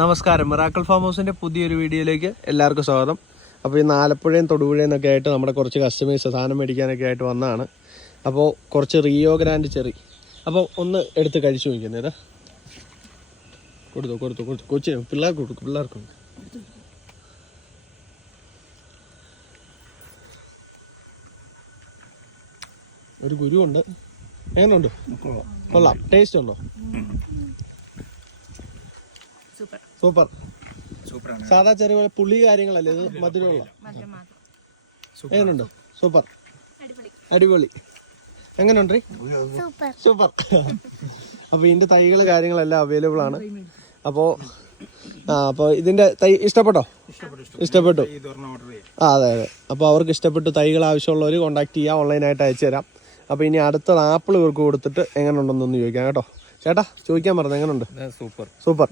നമസ്കാരം, miracle farm ഹൗസിന്റെ പുതിയൊരു വീഡിയോയിലേക്ക് എല്ലാവർക്കും സ്വാഗതം. അപ്പോൾ ഈ ആലപ്പുഴയും തൊടുപുഴയും ഒക്കെ ആയിട്ട് നമ്മുടെ കുറച്ച് കസ്റ്റമേഴ്സ് സാധനം മേടിക്കാനൊക്കെ ആയിട്ട് വന്നതാണ്. അപ്പോൾ കുറച്ച് റിയോ ഗ്രാൻഡ് ചെറി അപ്പോൾ ഒന്ന് എടുത്ത് കഴിച്ചു നോക്കുന്നത് കൊടുത്തു കൊച്ചി പിള്ളേർക്ക് ഒരു ഗുരുവുണ്ട്. എങ്ങനെയുണ്ട്? കൊള്ളാം. ടേസ്റ്റ് ഉണ്ടോ? സൂപ്പർ. സാധാ ചെറിയ പുളി കാര്യങ്ങളല്ലേ ഇത്? മധുരമുള്ള. എങ്ങനെയുണ്ട്? സൂപ്പർ, അടിപൊളി. എങ്ങനെയുണ്ട്? സൂപ്പർ. അപ്പൊ ഇതിന്റെ തൈകള് കാര്യങ്ങളെല്ലാം അവൈലബിൾ ആണ്. അപ്പോൾ ഇതിന്റെ തൈ ഇഷ്ടപ്പെട്ടോ? ഇഷ്ടപ്പെട്ടു. അതെ. അപ്പോൾ അവർക്ക് ഇഷ്ടപ്പെട്ടു തൈകൾ ആവശ്യമുള്ളവർ കോൺടാക്ട് ചെയ്യാം, ഓൺലൈനായിട്ട് അയച്ചു തരാം. അപ്പോൾ ഇനി അടുത്ത ആപ്പിൾ ഇവർക്ക് കൊടുത്തിട്ട് എങ്ങനെ ഉണ്ടെന്നൊന്ന് ചോദിക്കാം കേട്ടോ. ചേട്ടാ ചോദിക്കാൻ പറഞ്ഞു, എങ്ങനെയുണ്ട്? സൂപ്പർ. ഇഷ്ടപ്പെട്ടു.